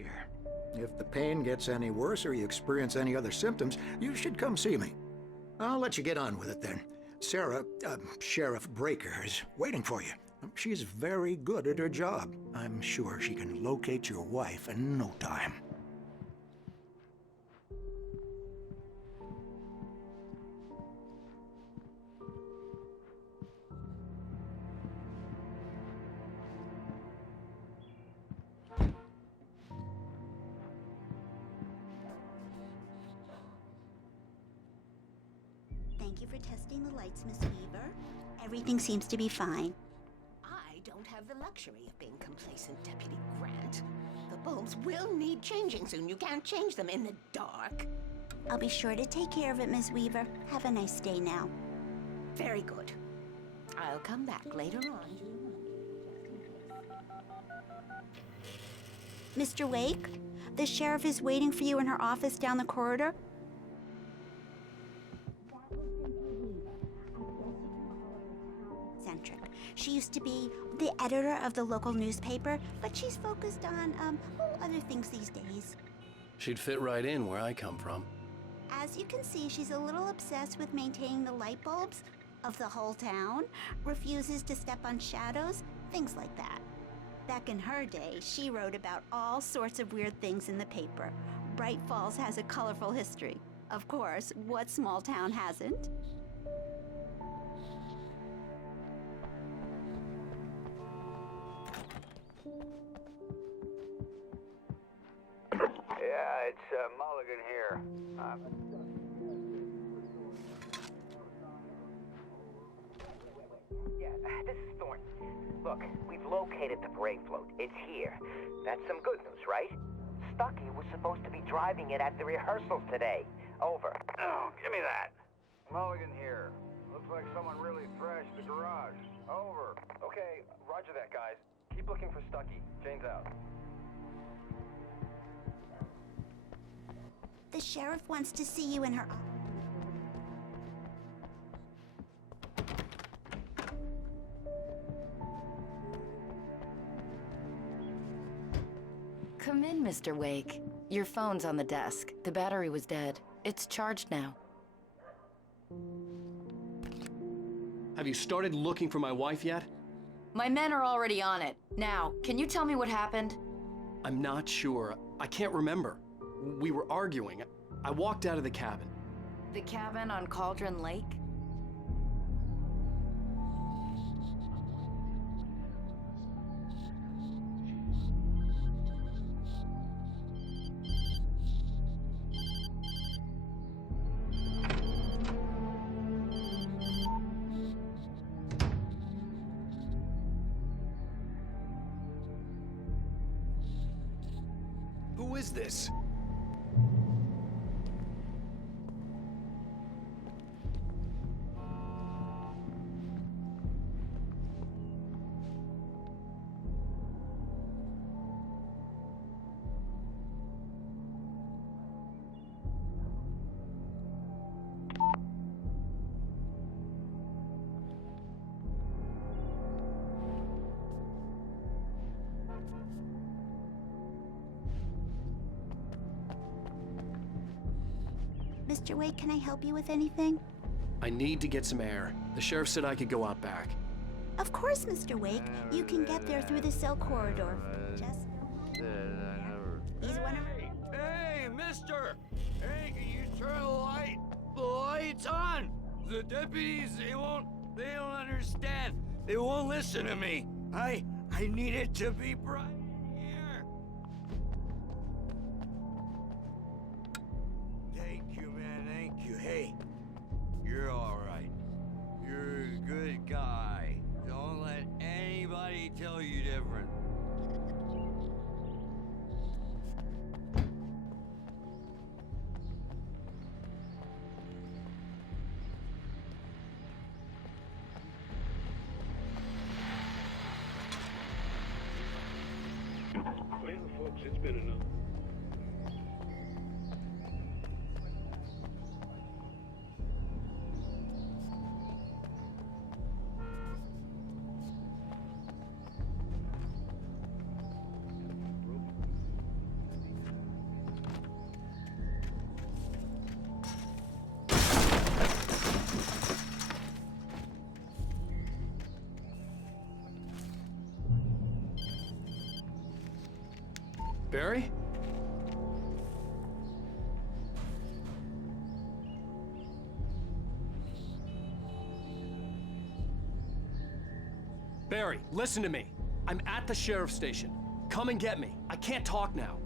here. If the pain gets any worse or you experience any other symptoms, you should come see me. I'll let you get on with it then. Sarah, Sheriff Breaker, is waiting for you. She's very good at her job. I'm sure she can locate your wife in no time. Thank you for testing the lights, Miss Weaver. Everything seems to be fine. I don't have the luxury of being complacent, Deputy Grant. The bulbs will need changing soon. You can't change them in the dark. I'll be sure to take care of it, Miss Weaver. Have a nice day now. Very good. I'll come back later on. Mr. Wake, the sheriff is waiting for you in her office down the corridor. She used to be the editor of the local newspaper, but she's focused on, other things these days. She'd fit right in where I come from. As you can see, she's a little obsessed with maintaining the light bulbs of the whole town, refuses to step on shadows, things like that. Back in her day, she wrote about all sorts of weird things in the paper. Bright Falls has a colorful history. Of course, what small town hasn't? Yeah, it's Mulligan here. Yeah, this is Thornton. Look, we've located the parade float. It's here. That's some good news, right? Stucky was supposed to be driving it at the rehearsals today. Over. Oh, give me that. Mulligan here. Looks like someone really thrashed the garage. Over. Okay, roger that, guys. Keep looking for Stucky. Jane's out. The sheriff wants to see you in her office. Come in, Mr. Wake. Your phone's on the desk. The battery was dead. It's charged now. Have you started looking for my wife yet? My men are already on it. Now, can you tell me what happened? I'm not sure. I can't remember. We were arguing. I walked out of the cabin. The cabin on Cauldron Lake? Who is this? Mr. Wake, can I help you with anything? I need to get some air. The sheriff said I could go out back. Of course, Mr. Wake. You can get there through the cell corridor. Just... He's one of... Hey, mister! Hey, can you turn the lights on? The deputies, they don't understand. They won't listen to me. I need it to be bright here. Thank you, man, thank you. Hey, you're all right. You're a good guy. Don't let anybody tell you different. Well, folks, it's been enough. Barry? Barry, listen to me. I'm at the sheriff's station. Come and get me. I can't talk now.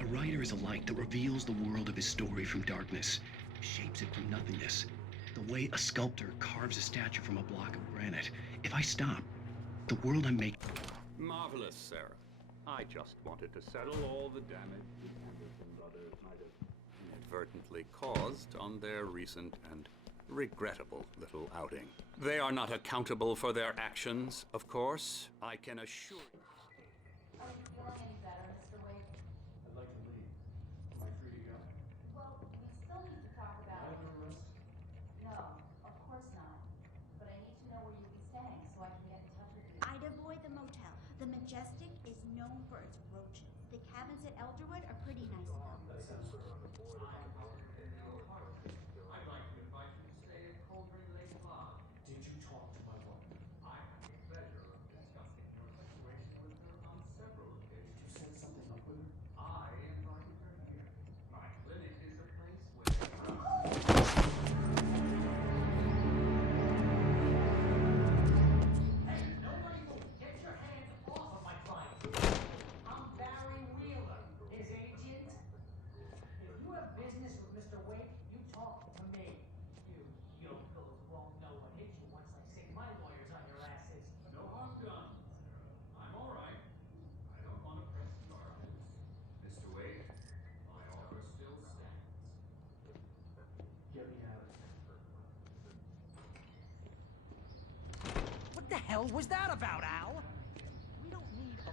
A writer is a light that reveals the world of his story from darkness, shapes it from nothingness. The way a sculptor carves a statue from a block of granite. If I stop, the world I'm making... Marvelous, Sarah. I just wanted to settle all the damage the Anderson brothers might have inadvertently caused on their recent and regrettable little outing. They are not accountable for their actions, of course. I can assure you. Are you feeling any better, Mr. Wake? I'd like to leave. Am I free to go? Well, we still need to talk about... Am I under arrest? No, of course not. But I need to know where you'll be staying so I can get in touch with you. I'd avoid the motel. The Majestic is known for its roaches. The cabins at Elderwood are pretty nice though. That sounds fair. I'd like to invite you to stay at Cauldron Lake Lodge. Did you talk to my wife? I had the pleasure of discussing your situation with her on several occasions. Did you set something up with her? I invited her here. My clinic is a place where... Hey, nobody move! Get your hands off of my client! I'm Barry Wheeler, his agent. If you have business with Mr. Wake, you talk to me. You young fellows won't know what hit you once I stick my lawyers on your asses. No harm done, Sarah. I'm all right. I don't want to press charges. Mr. Wake, my offer still stands. Get me out of here. What the hell was that about, Al? We don't need a...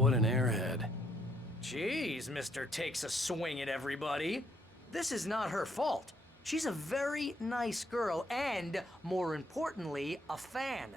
What an airhead. Jeez, Mr. Takes a swing at everybody. This is not her fault. She's a very nice girl and, more importantly, a fan.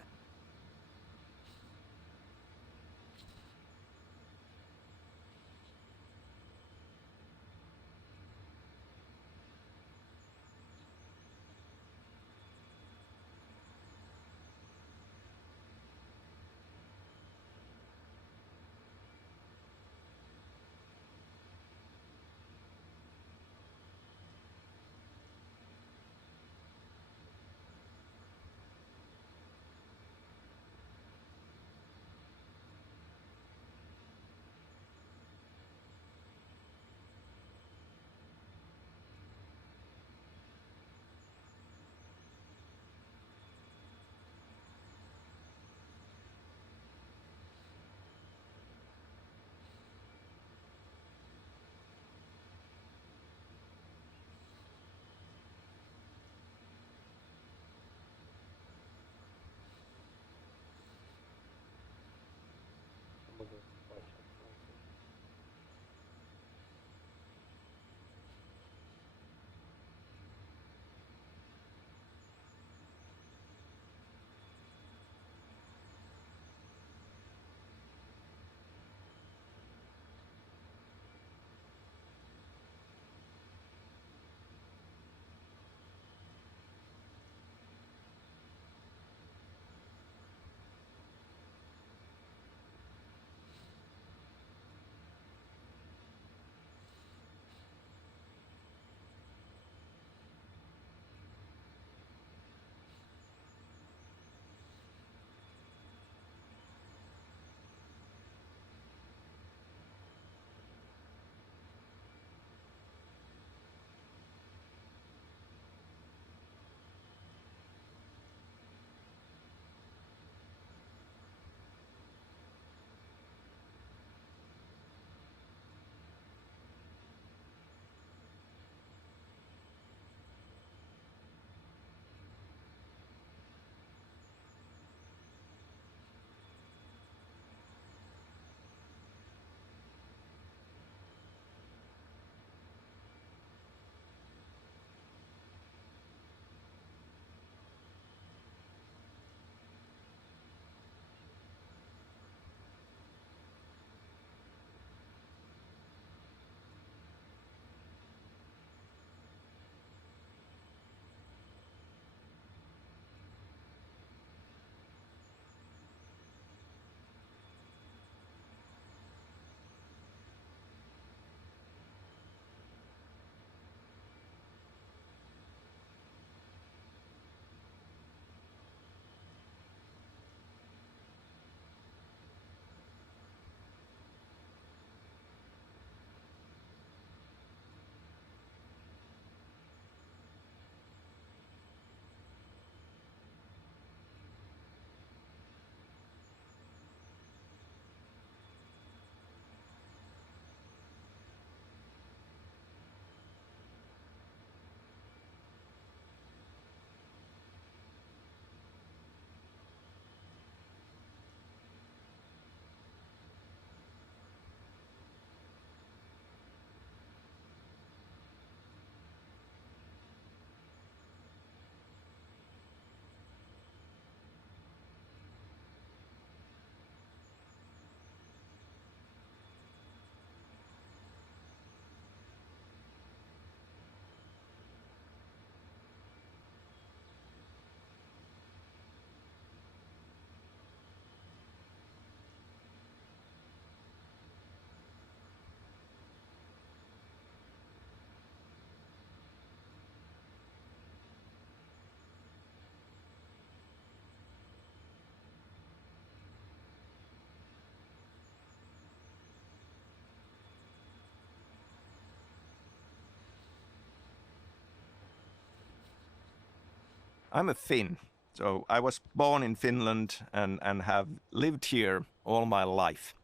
I'm a Finn, so I was born in Finland and have lived here all my life.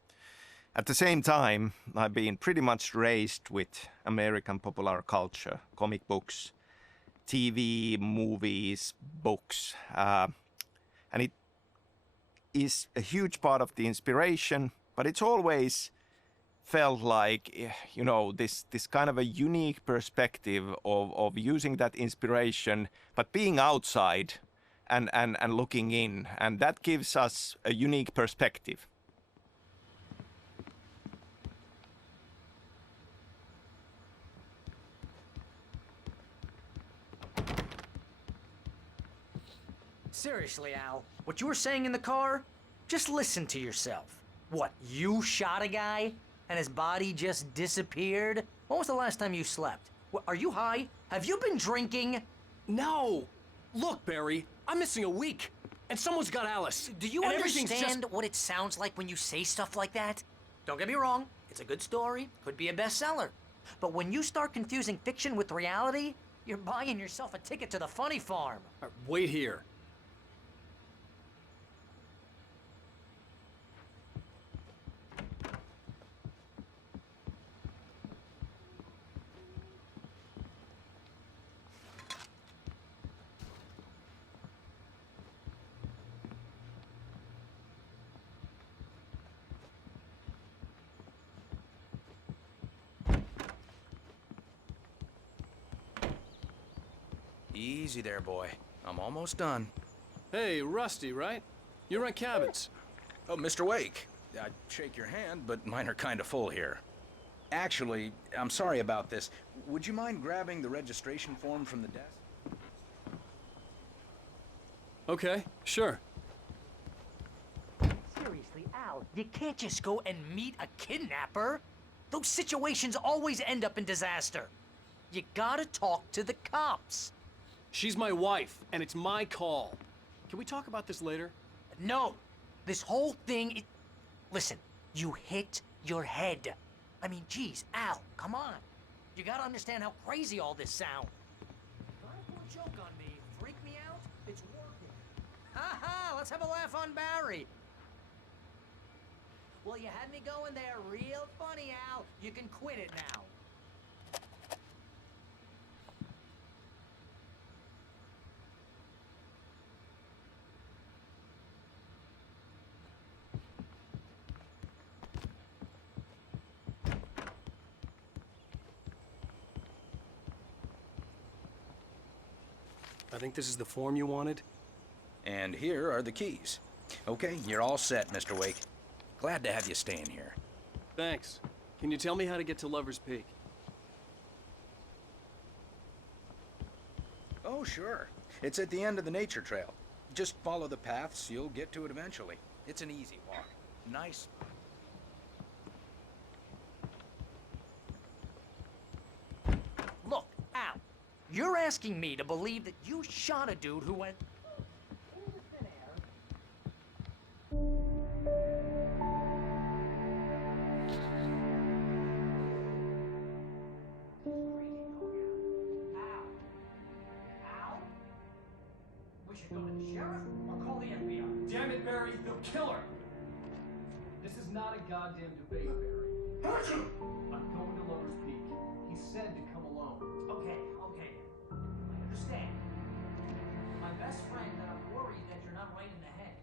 At the same time, I've been pretty much raised with American popular culture, comic books, TV, movies, books, and it is a huge part of the inspiration, but it's always felt like, you know, this kind of a unique perspective of using that inspiration, but being outside and looking in, and that gives us a unique perspective. Seriously, Al, what you were saying in the car, just listen to yourself. What, you shot a guy and his body just disappeared? When was the last time you slept? What, are you high? Have you been drinking? No! Look, Barry, I'm missing a week, and someone's got Alice. Do you and everything's understand just... what it sounds like when you say stuff like that? Don't get me wrong, it's a good story, could be a bestseller. But when you start confusing fiction with reality, you're buying yourself a ticket to the funny farm. Wait here. Easy there, boy. I'm almost done. Hey, Rusty, right? You rent cabins. Oh, Mr. Wake. I'd shake your hand, but mine are kind of full here. Actually, I'm sorry about this. Would you mind grabbing the registration form from the desk? Okay, sure. Seriously, Al, you can't just go and meet a kidnapper. Those situations always end up in disaster. You gotta talk to the cops. She's my wife, and it's my call. Can we talk about this later? No. This whole thing, Listen, you hit your head. I mean, geez, Al, come on. You gotta understand how crazy all this sounds. Trying to pull a joke on me, freak me out? It's working. Ha-ha, let's have a laugh on Barry. Well, you had me going there real funny, Al. You can quit it now. I think this is the form you wanted. And here are the keys. Okay, you're all set, Mr. Wake. Glad to have you staying here. Thanks. Can you tell me how to get to Lover's Peak? Oh, sure. It's at the end of the nature trail. Just follow the paths, you'll get to it eventually. It's an easy walk. Nice. Look, Al, you're asking me to believe that you shot a dude who went into thin air. Al? We should go to the sheriff or call the FBI. Damn it, Barry, they'll kill her! This is not a goddamn debate, Barry. I'm going to Lover's Peak. He said to come alone. Okay. I understand. My best friend, and I'm worried that you're not right in the head.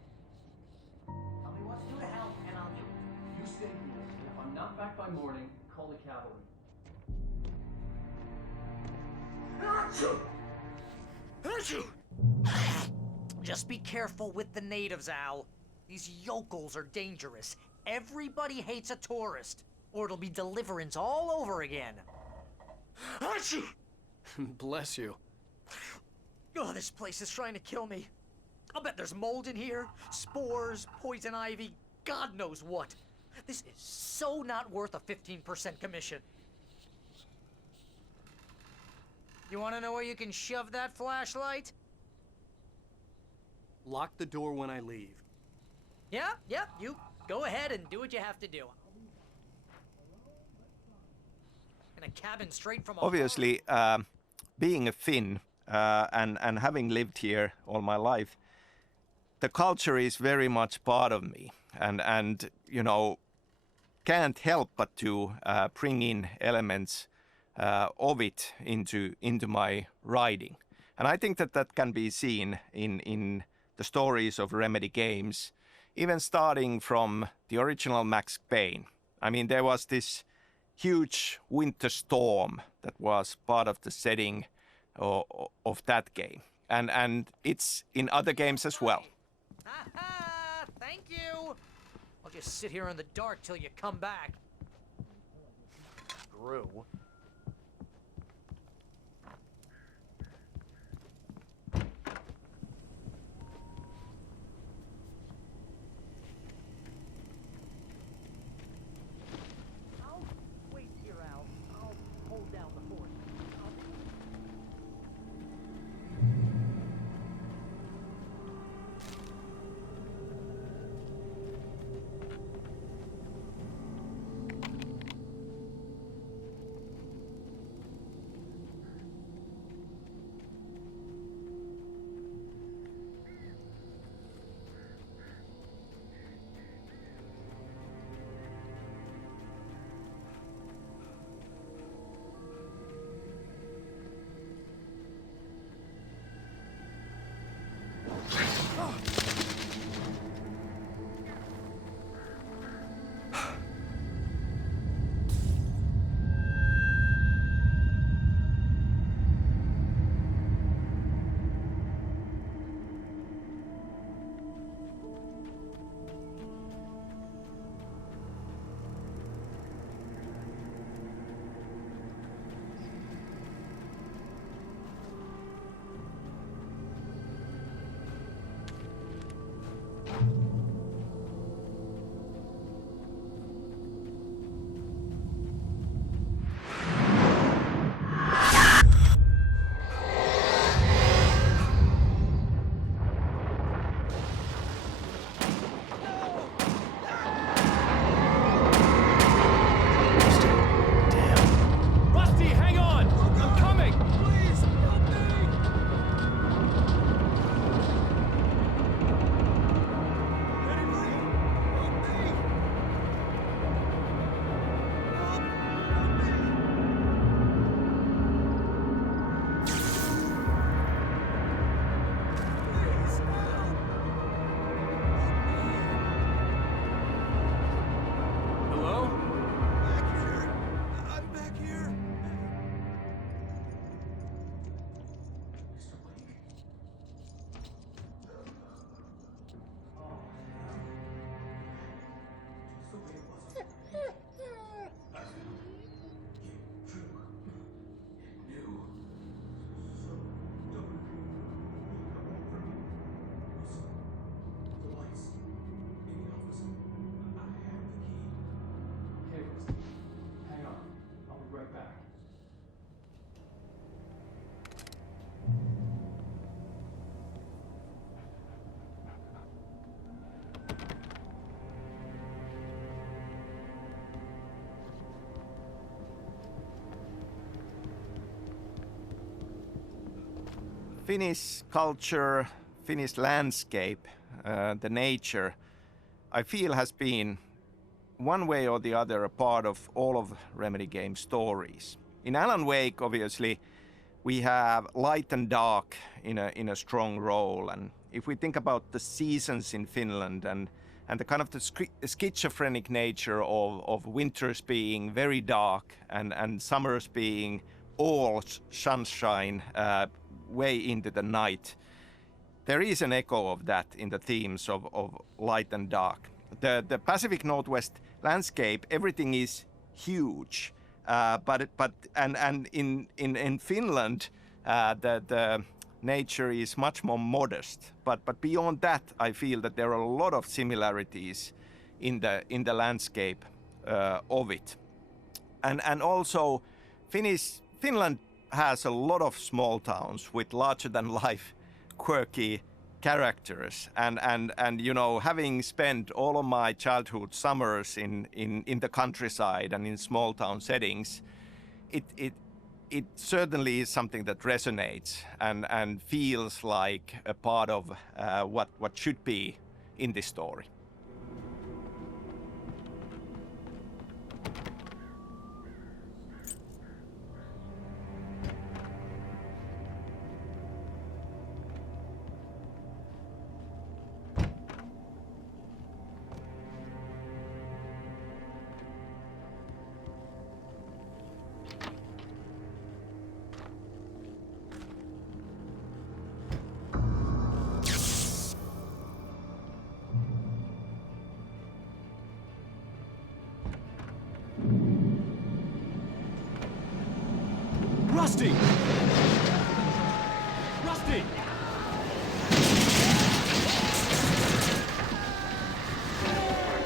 Tell me what to do to help, and I'll do it. You stay here, and if I'm not back by morning, call the cavalry. Just be careful with the natives, Al. These yokels are dangerous. Everybody hates a tourist, or it'll be deliverance all over again. Bless you. Oh, this place is trying to kill me. I'll bet there's mold in here, spores, poison ivy, God knows what. This is so not worth a 15% commission. You want to know where you can shove that flashlight? Lock the door when I leave. Yeah, you go ahead and do what you have to do. In a cabin straight from a Obviously, being a Finn and having lived here all my life, the culture is very much part of me, and you know, can't help but to bring in elements of it into my writing, and I think that can be seen in the stories of Remedy Games, even starting from the original Max Payne. I mean, there was this huge winter storm that was part of the setting of that game. And it's in other games as well. Ha-ha! Thank you! I'll just sit here in the dark till you come back. Screw. I'll wait here, Al. I'll hold down the fort. Finnish culture, Finnish landscape, the nature, I feel has been one way or the other a part of all of Remedy game stories. In Allan Wake, obviously, we have light and dark in a strong role. And if we think about the seasons in Finland and the kind of the schizophrenic nature of winters being very dark and summers being all sunshine way into the night, there is an echo of that in the themes of light and dark. The Pacific Northwest landscape, everything is huge, but in Finland, the nature is much more modest. But beyond that, I feel that there are a lot of similarities in the landscape of it, and also Finland has a lot of small towns with larger than life quirky characters, and you know, having spent all of my childhood summers in the countryside and in small town settings, it certainly is something that resonates and feels like a part of what should be in this story. Rusty! Rusty!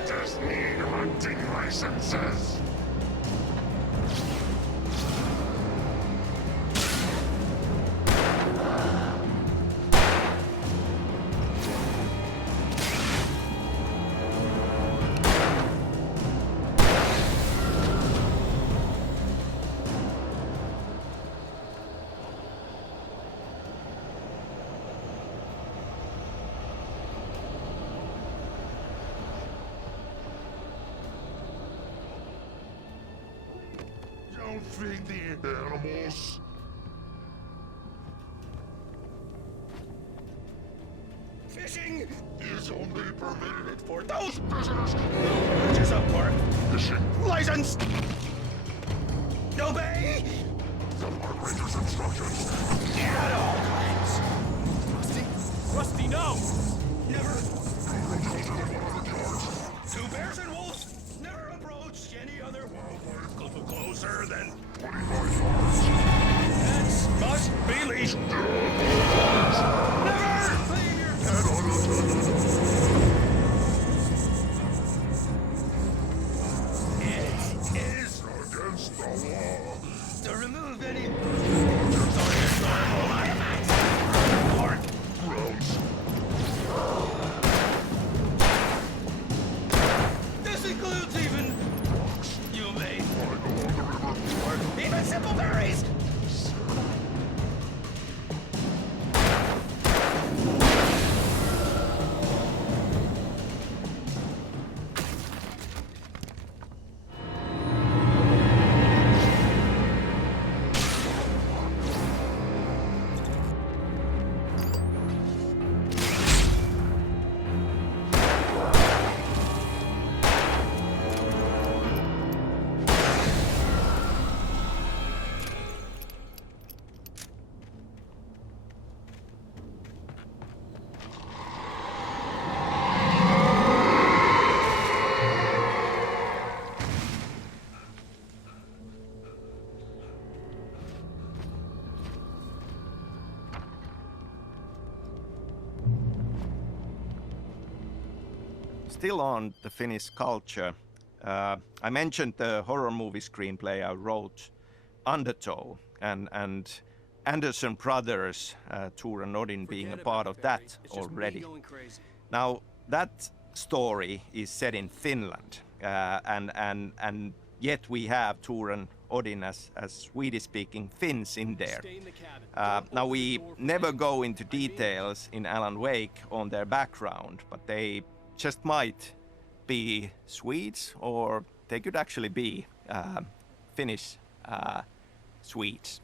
Just need hunting licenses. Don't feed the animals. Fishing Is only permitted for those visitors. purchase of park Fishing. license. Obey The park ranger's instructions. at all times. Rusty? Rusty, no! Never. No closer than 100 yards. Two bears and wolves. Never approach any other wildlife closer than 25 yards. pets must be leashed. Never leave your pet It is Against the law. to remove any normal artifacts or Grounds. this includes even you may Find along the river. or even simple berries. Still on the Finnish culture, I mentioned the horror movie screenplay I wrote, Undertow, and Anderson Brothers, Tor and Odin being a part of that already. Now, that story is set in Finland, and yet we have Tor and Odin as Swedish-speaking Finns in there. Now, we never go into details in Allan Wake on their background, but they just might be Swedes, or they could actually be Finnish Swedes.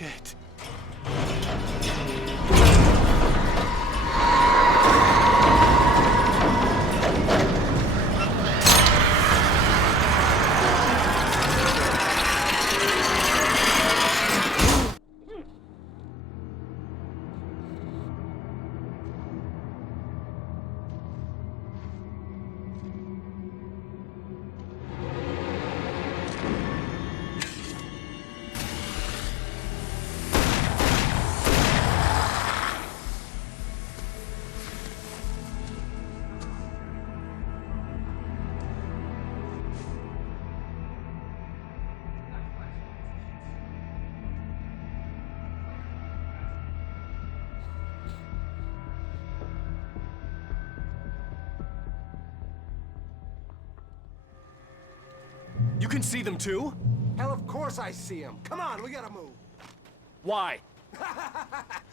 Shit. You can see them too? Hell, of course I see him. Come on, we gotta move. Why?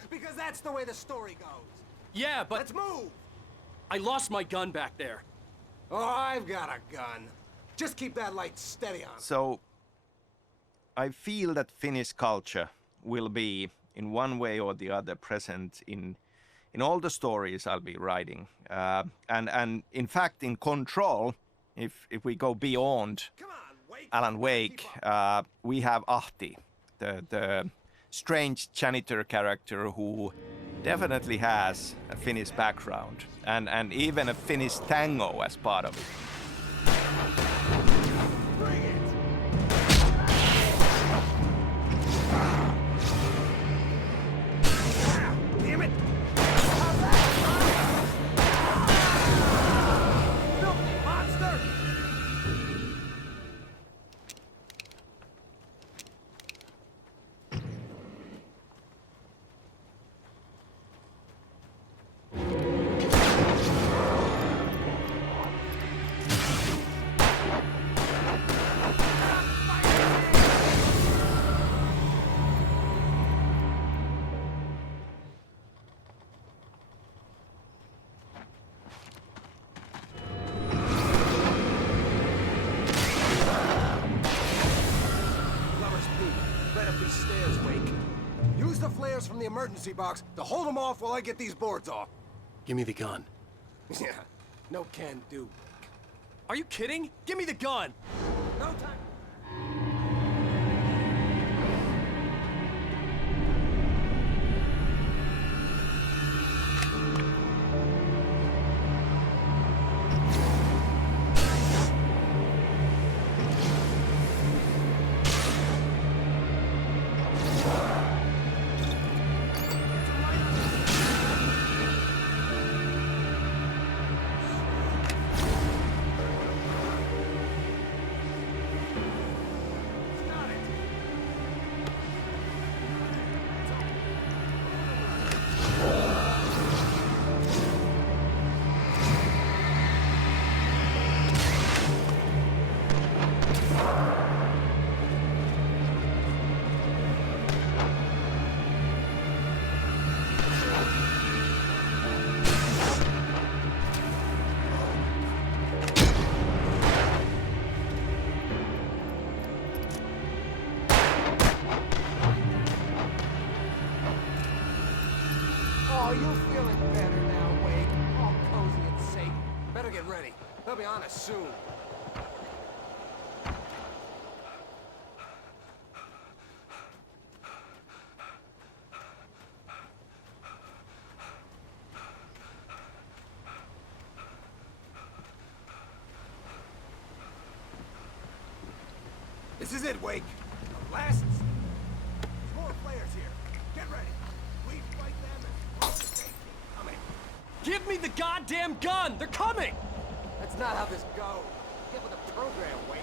Because that's the way the story goes. Yeah, but... Let's move! I lost my gun back there. Oh, I've got a gun. Just keep that light steady on. So, I feel that Finnish culture will be, in one way or the other, present in all the stories I'll be writing. And in fact, in Control, if we go beyond Allan Wake, we have Ahti, the strange janitor character who definitely has a Finnish background and even a Finnish tango as part of it. Bring it! Damn it! How's that? Filthy monster! From the emergency box to hold them off while I get these boards off. Give me the gun. Yeah, no can do. Are you kidding? Give me the gun! No time. Oh, you're feeling better now, Wake. All cozy and safe. Better get ready. They'll be on us soon. This is it, Wake. The last... More players here. Get ready. We fight them as long as they keep coming. Give me the goddamn gun! They're coming! That's not how this goes. Get with the program, Wake.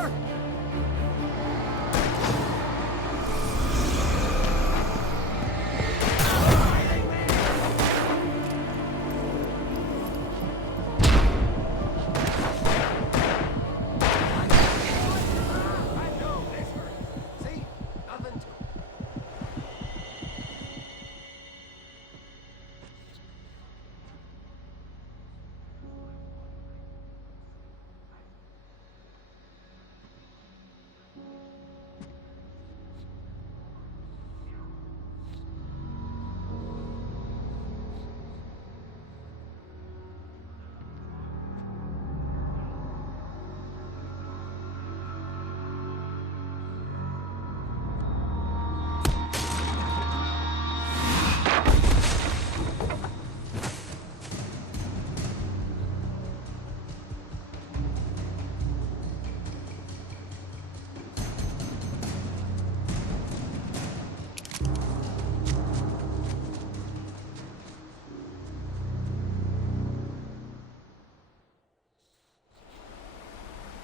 here! I know this hurt. See? Nothing to it.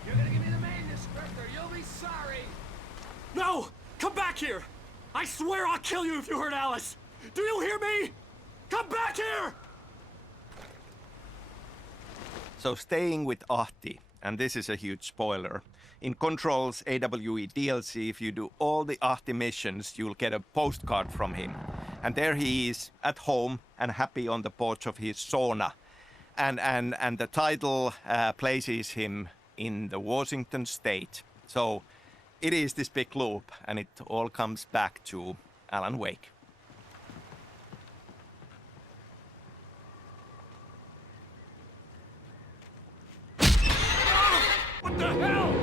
You're gonna give me the maintenance director. You'll be sorry. No! Come back here! I swear I'll kill you if you hurt Alice! Do you hear me? Come back here! So staying with Ahti, and this is a huge spoiler. In Control's AWE DLC, if you do all the Ahti missions, you'll get a postcard from him. And there he is, at home and happy on the porch of his sauna. And the title places him in the Washington state. So it is this big loop, and it all comes back to Allan Wake. What the hell?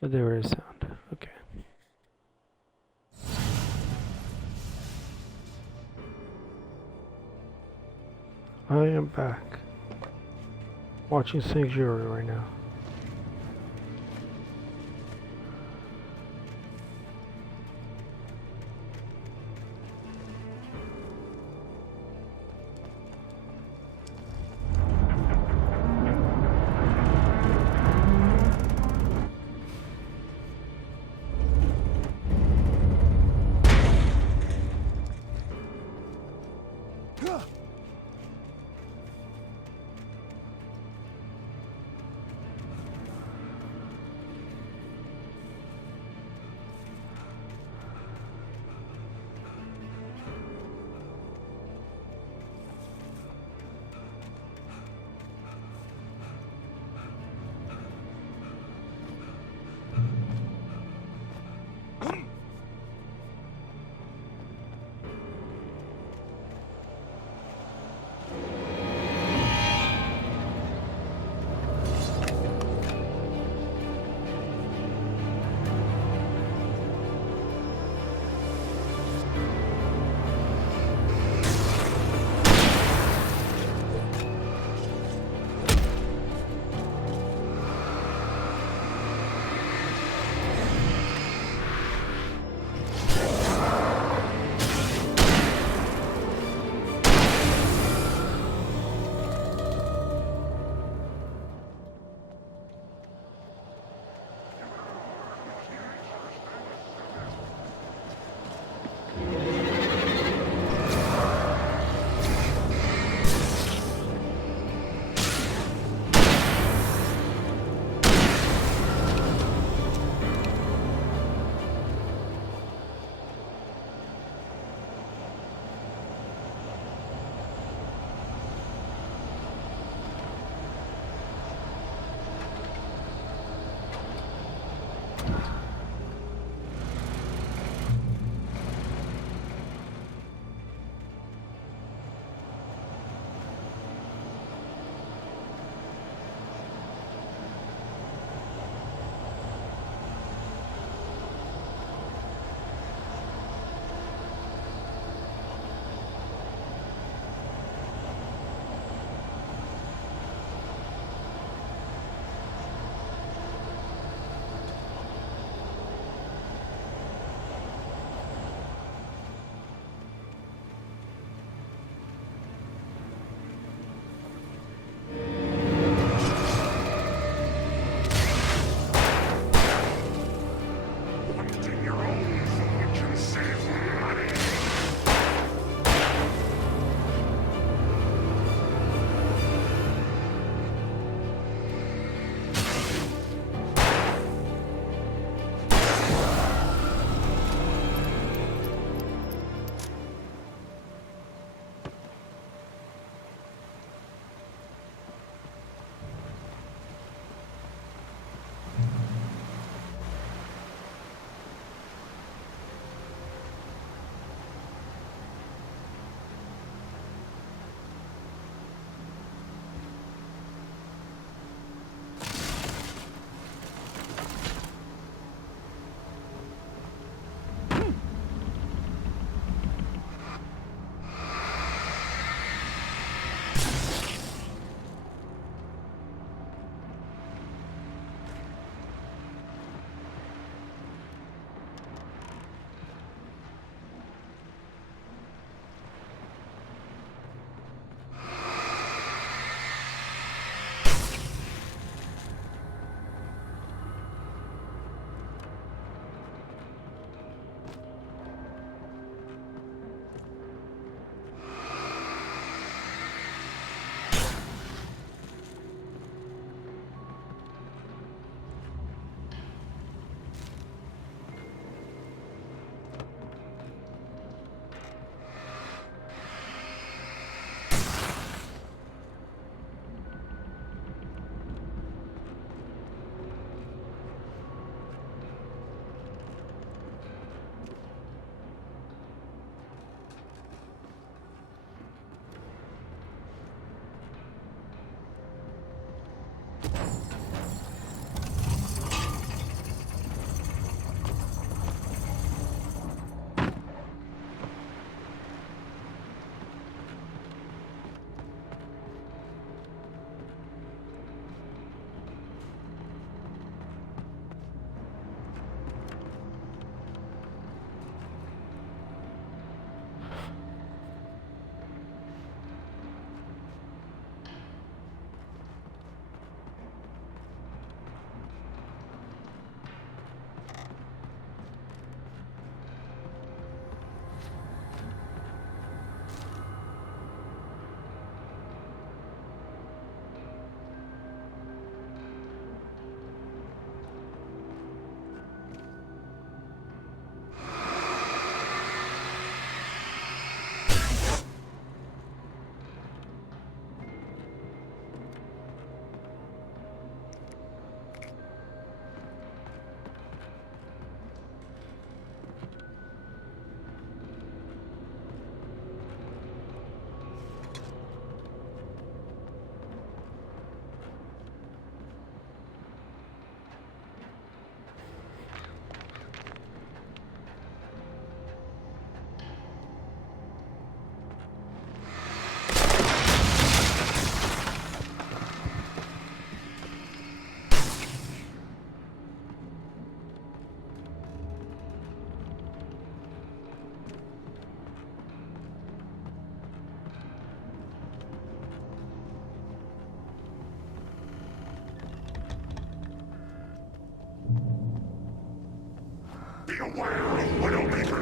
Oh, there is sound. Okay. I am back. Watching Sanctuary right now.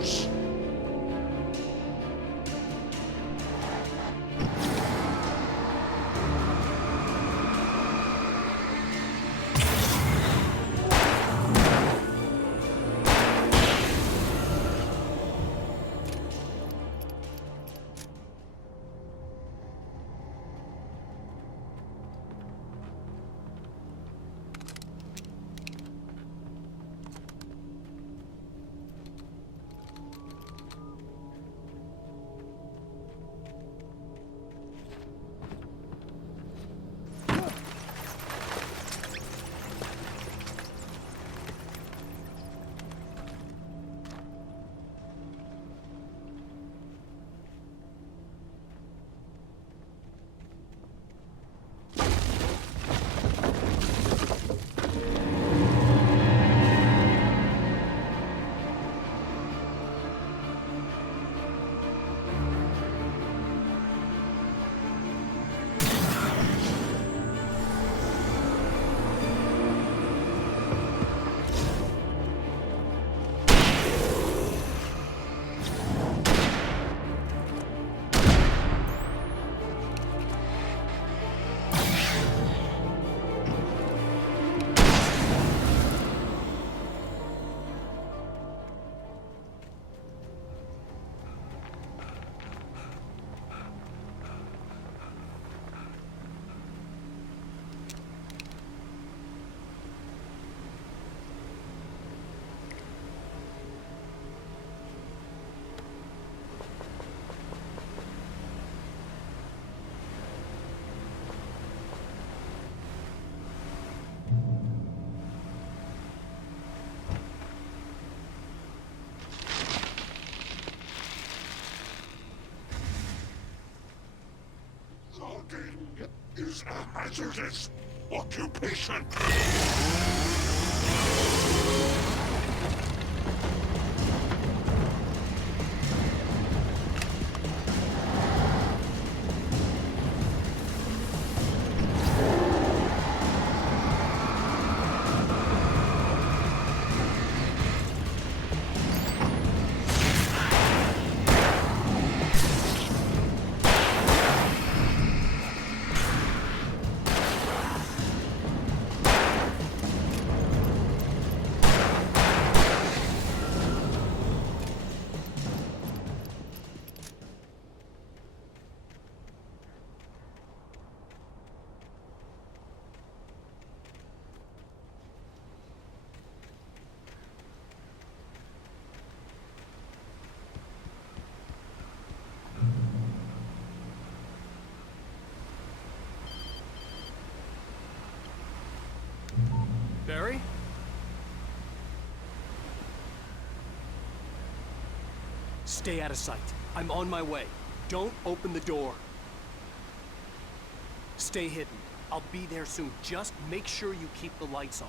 this. Logging is a hazardous occupation. Barry? Stay out of sight. I'm on my way. Don't open the door. Stay hidden. I'll be there soon. Just make sure you keep the lights on.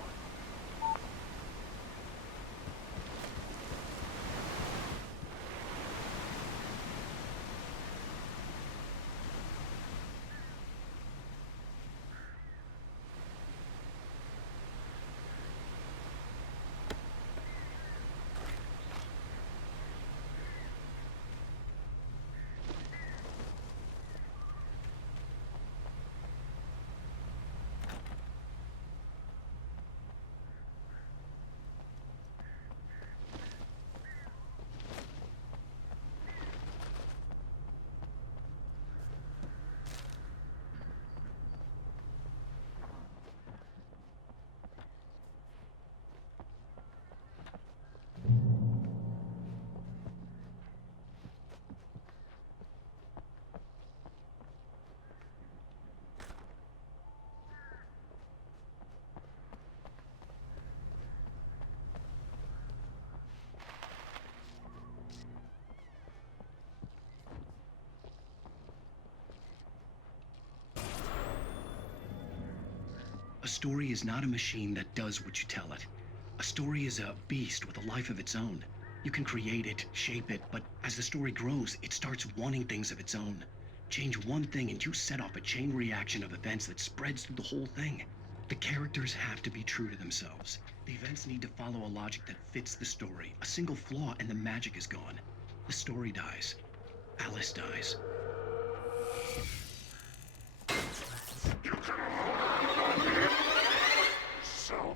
A story is not a machine that does what you tell it. A story is a beast with a life of its own. You can create it, shape it, but as the story grows, it starts wanting things of its own. Change one thing and you set off a chain reaction of events that spreads through the whole thing. The characters have to be true to themselves. The events need to follow a logic that fits the story. A single flaw and the magic is gone. The story dies. Alice dies. So.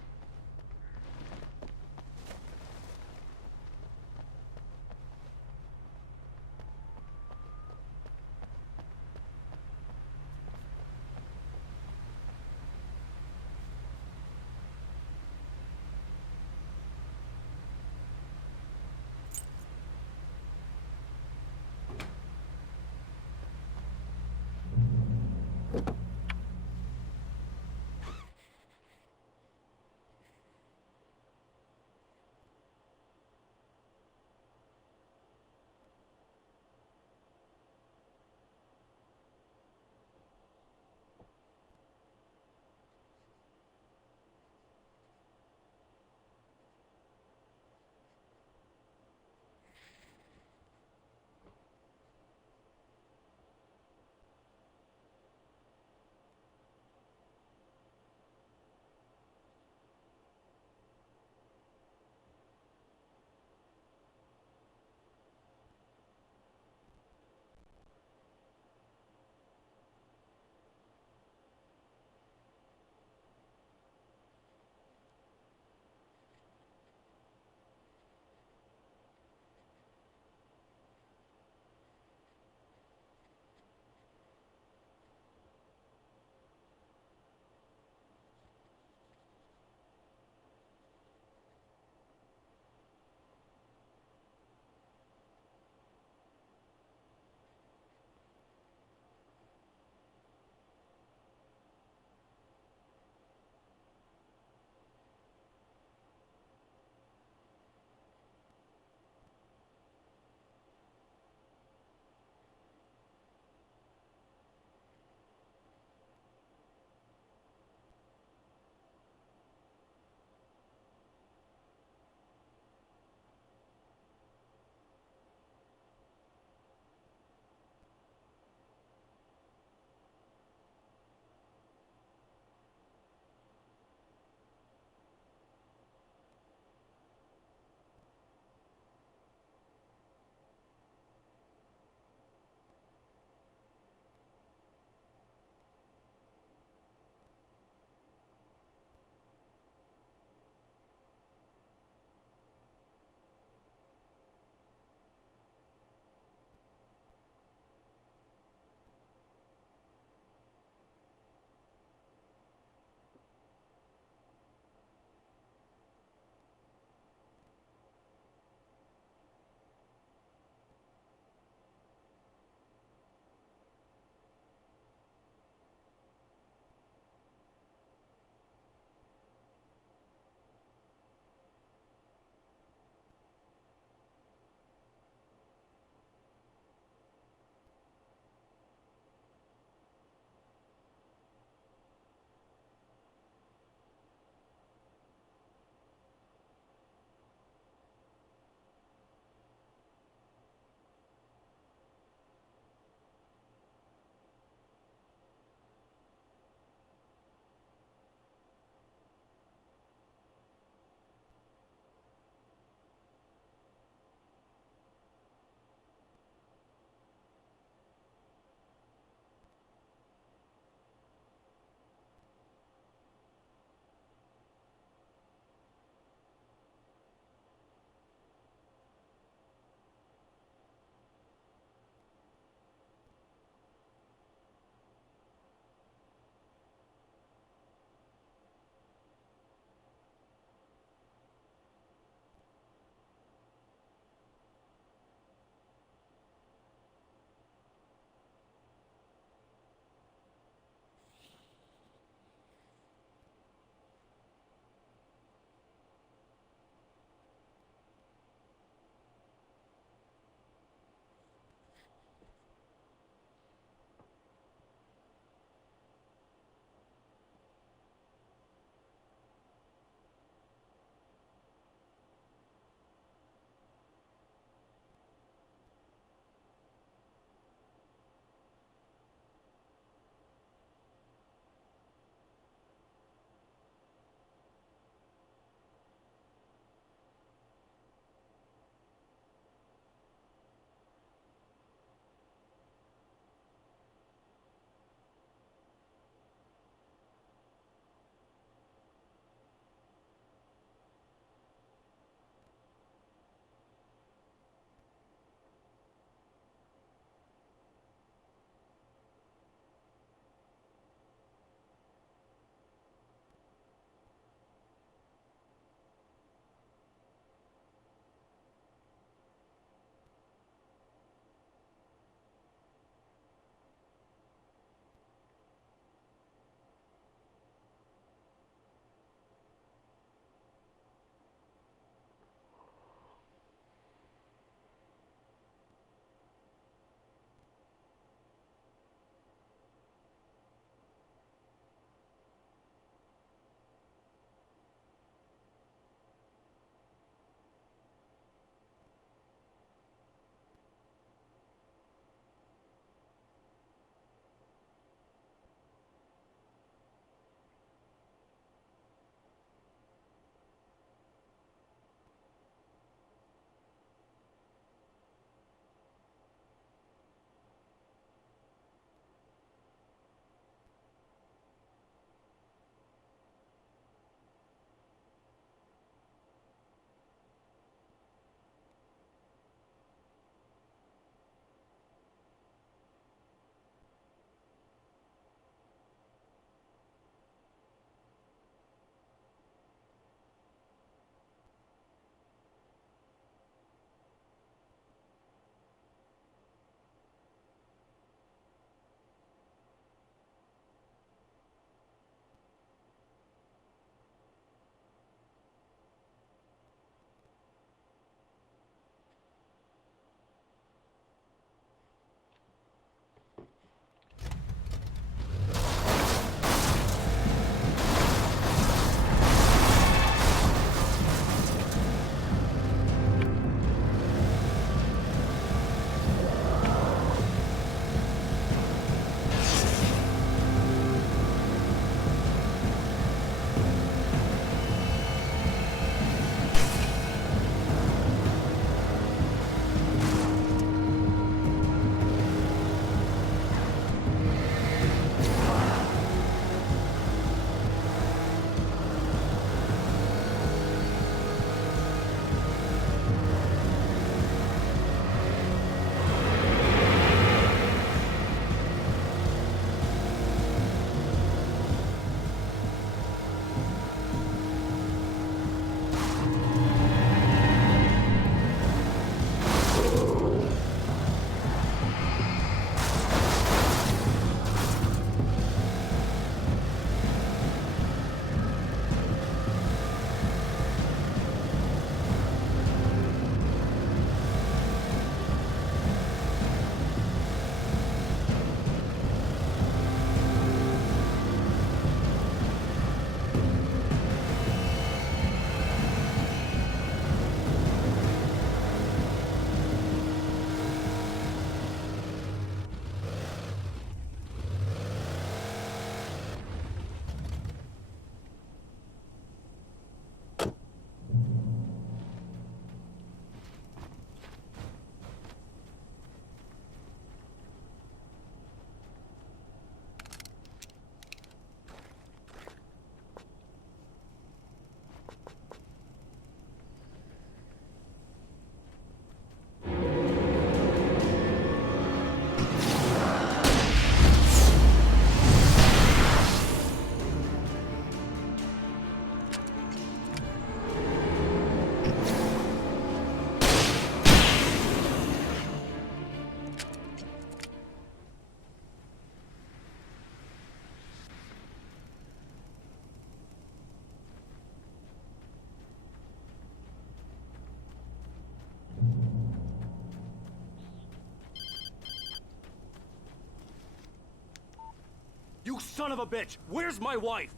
You son of a bitch! Where's my wife?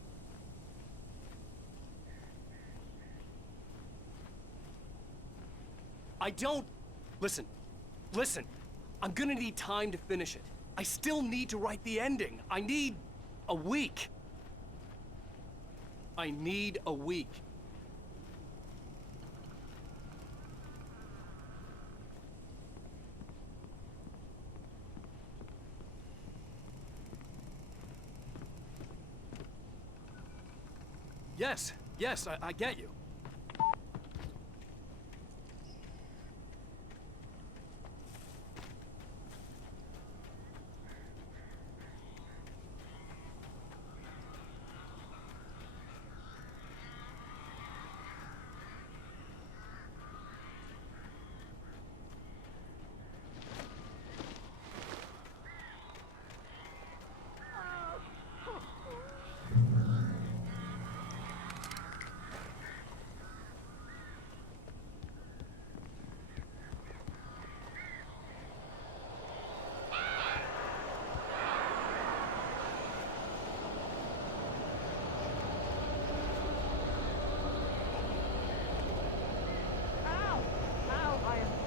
I don't... Listen. Listen. I'm gonna need time to finish it. I still need to write the ending. I need a week. I need a week. Yes, yes, I get you.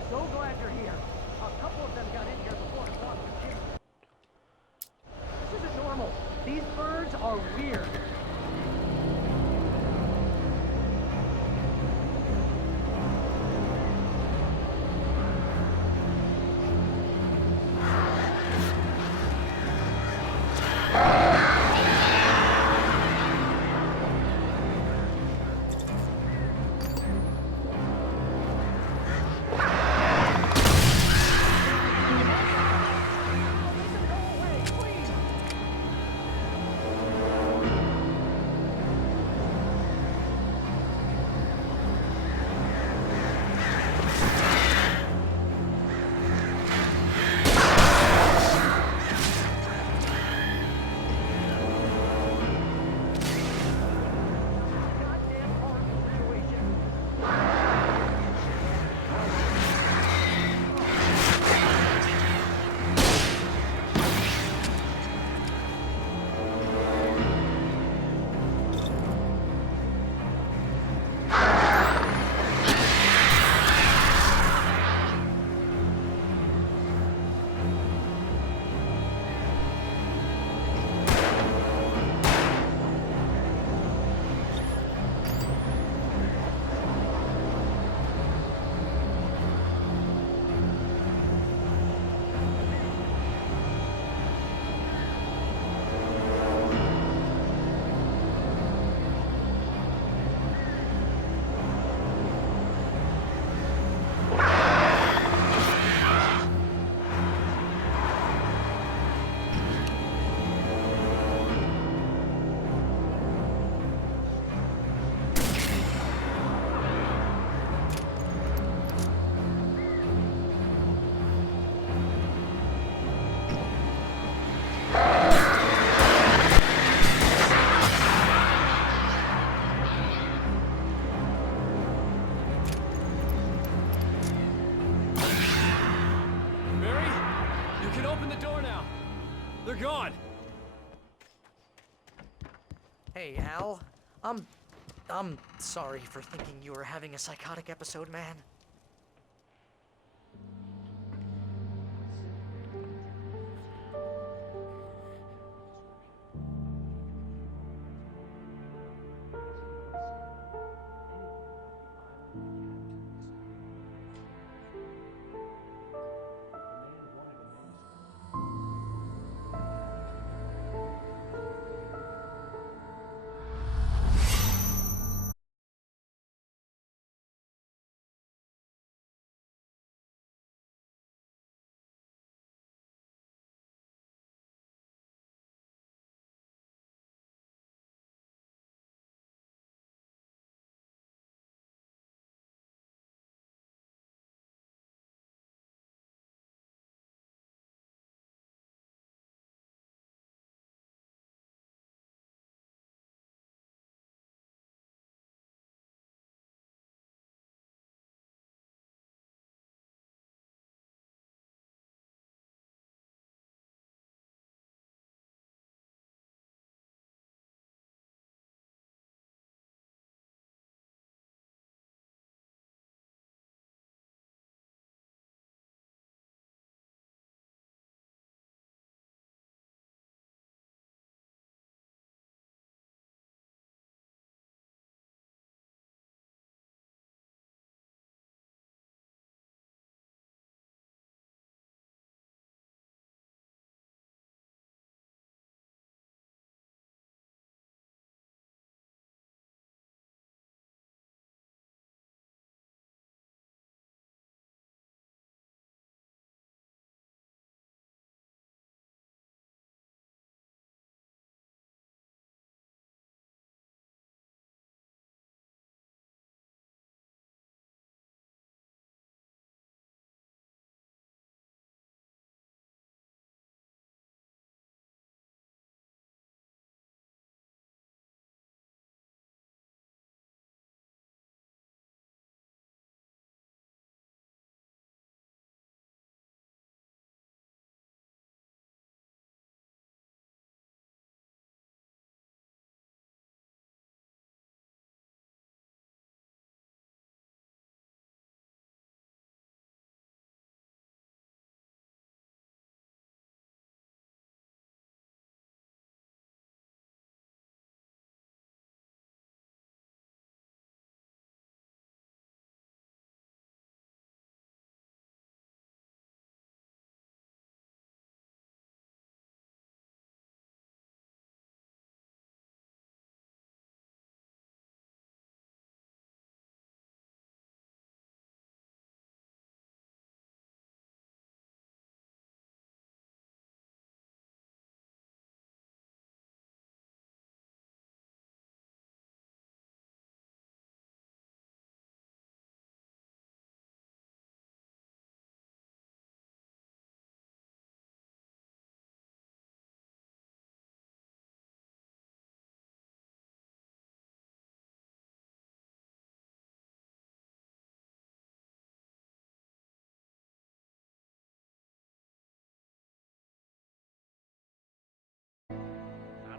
So glad you're here. A couple of them got in here before I wanted to kill. This isn't normal. These birds are weird. They're gone! Hey, Al. I'm sorry for thinking you were having a psychotic episode, man.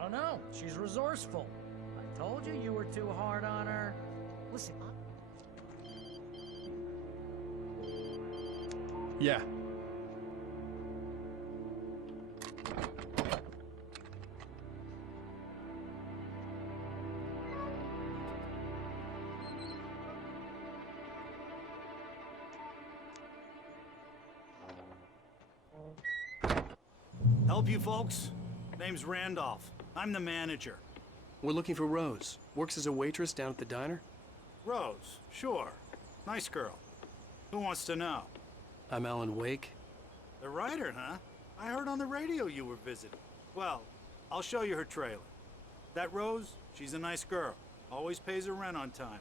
don't know. She's resourceful. I told you you were too hard on her. Listen, Yeah. Help you folks? Name's Randolph. I'm the manager. We're looking for Rose. Works as a waitress down at the diner. Rose, sure. Nice girl. Who wants to know? I'm Allan Wake. The writer, huh? I heard on the radio you were visiting. Well, I'll show you her trailer. That Rose, she's a nice girl. Always pays her rent on time.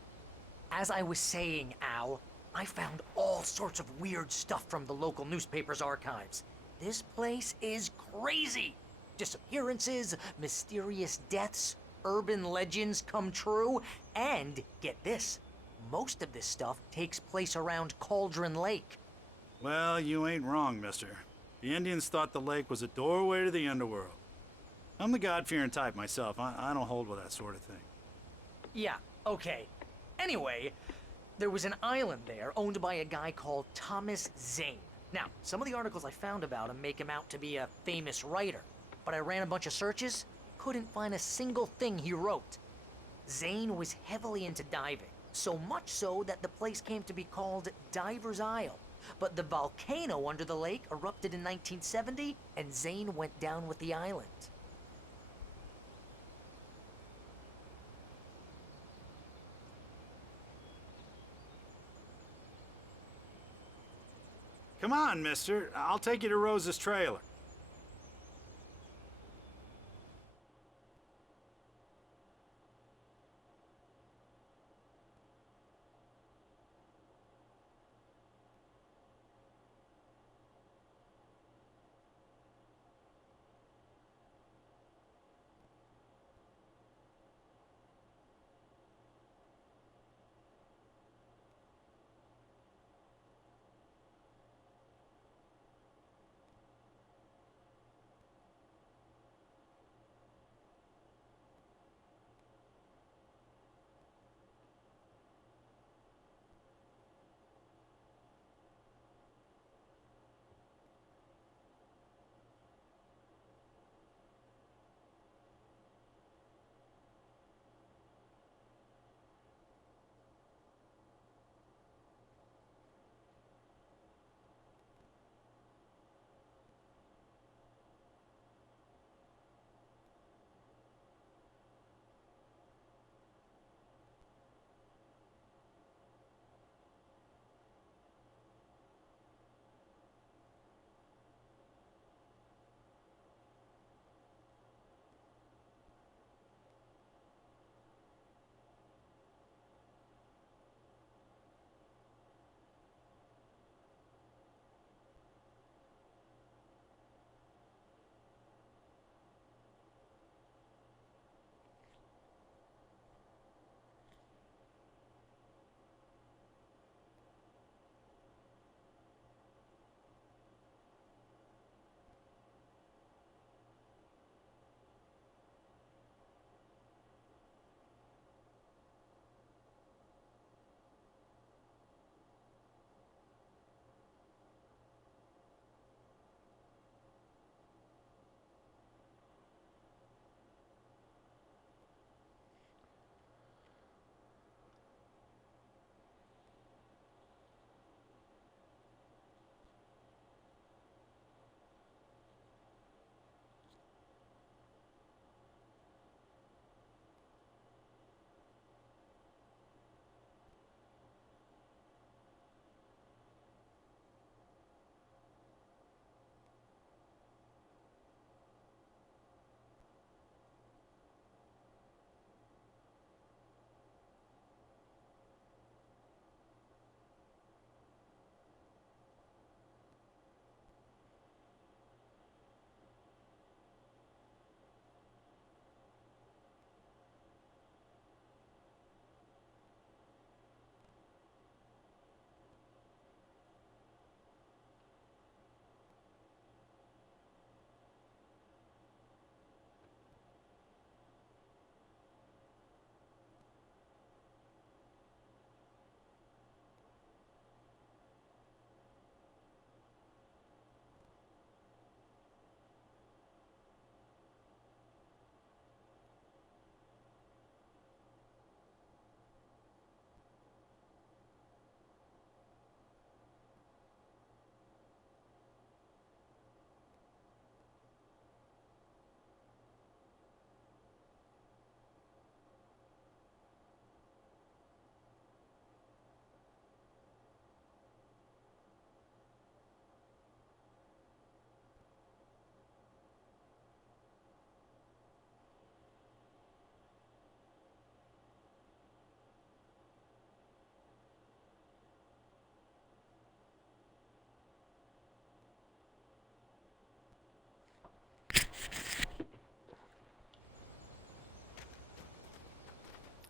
As I was saying, Al, I found all sorts of weird stuff from the local newspaper's archives. This place is crazy. Disappearances, mysterious deaths, urban legends come true, and get this, most of this stuff takes place around Cauldron Lake. Well, you ain't wrong, mister. The Indians thought the lake was a doorway to the underworld. I'm the God-fearing type myself. I don't hold with that sort of thing. Yeah, okay. Anyway, there was an island there owned by a guy called Thomas Zane. Now, some of the articles I found about him make him out to be a famous writer, but I ran a bunch of searches, couldn't find a single thing he wrote. Zane was heavily into diving, so much so that the place came to be called Diver's Isle. But the volcano under the lake erupted in 1970, and Zane went down with the island. Come on, mister. I'll take you to Rose's trailer.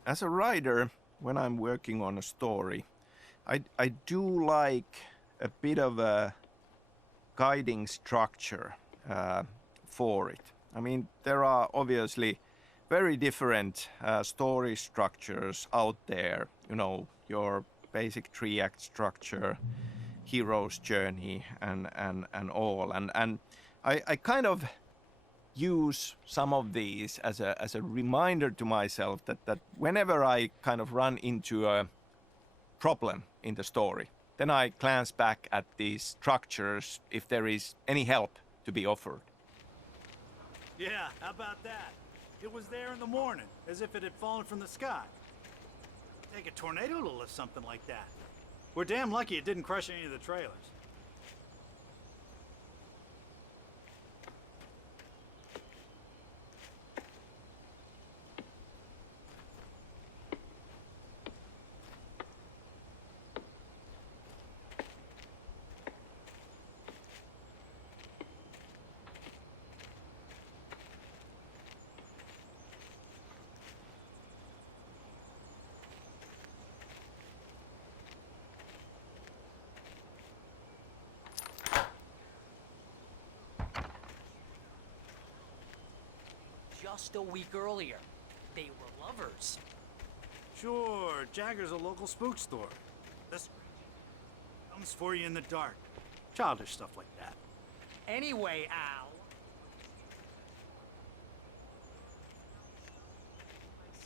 as a writer, when I'm working on a story, I do like a bit of a guiding structure for it. I mean, there are obviously very different story structures out there. You know, your basic 3-act structure, hero's journey, and all. And I kind of use some of these as a reminder to myself that whenever I kind of run into a problem in the story, then I glance back at these structures if there is any help to be offered. Yeah, how about that? It was there in the morning, as if it had fallen from the sky. Take a tornado to lift something like that. We're damn lucky it didn't crush any of the trailers. Just a week earlier, they were lovers. Sure, Jagger's a local spook store. This comes for you in the dark. Childish stuff like that. Anyway, Al.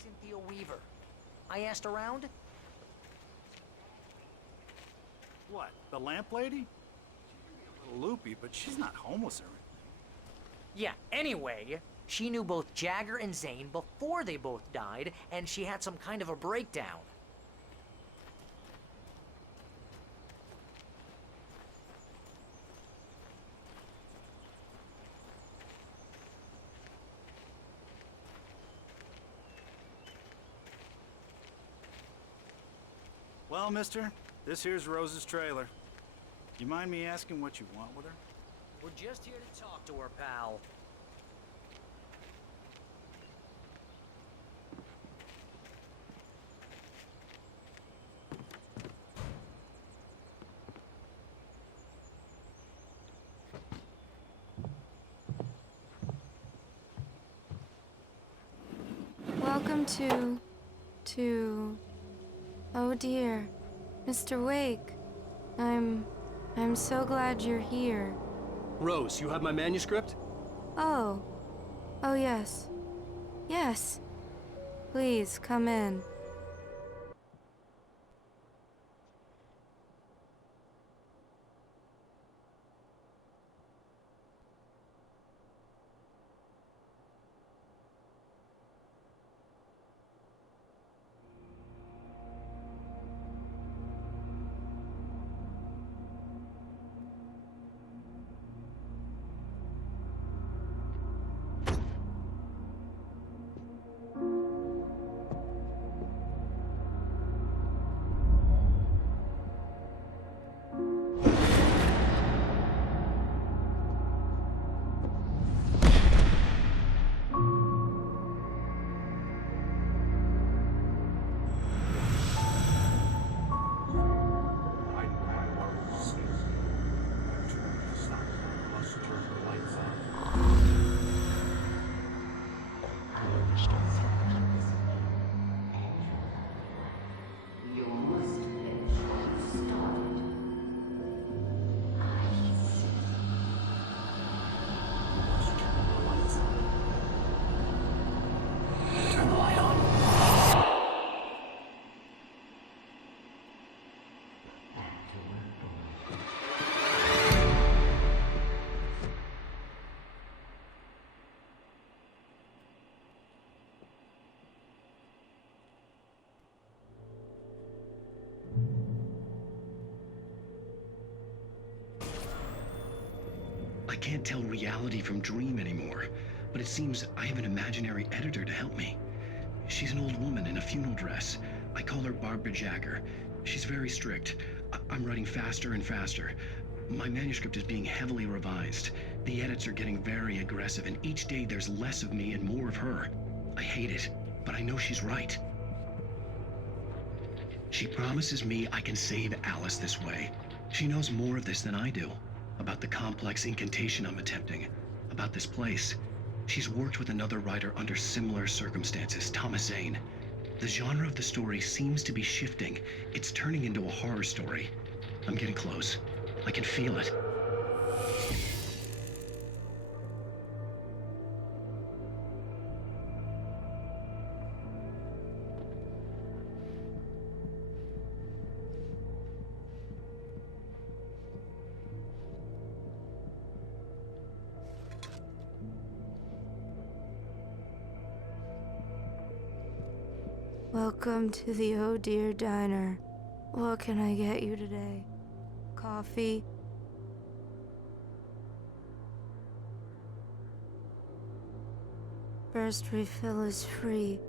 Cynthia Weaver. I asked around. What, the lamp lady? She's a little loopy, but she's not homeless or anything. Yeah, anyway, she knew both Jagger and Zane before they both died, and she had some kind of a breakdown. Well, mister, this here's Rose's trailer. You mind me asking what you want with her? We're just here to talk to her, pal. Welcome to... Oh dear, Mr. Wake. I'm so glad you're here. Rose, you have my manuscript? Oh. Oh yes. Yes. Please, come in. I can't tell reality from dream anymore, but it seems I have an imaginary editor to help me. She's an old woman in a funeral dress. I call her Barbara Jagger. She's very strict. I'm writing faster and faster. My manuscript is being heavily revised. The edits are getting very aggressive, and each day there's less of me and more of her. I hate it, but I know she's right. She promises me I can save Alice this way. She knows more of this than I do. About the complex incantation I'm attempting. About this place. She's worked with another writer under similar circumstances, Thomas Zane. The genre of the story seems to be shifting. It's turning into a horror story. I'm getting close. I can feel it. Welcome to the Oh Dear Diner. What can I get you today? Coffee? First refill is free.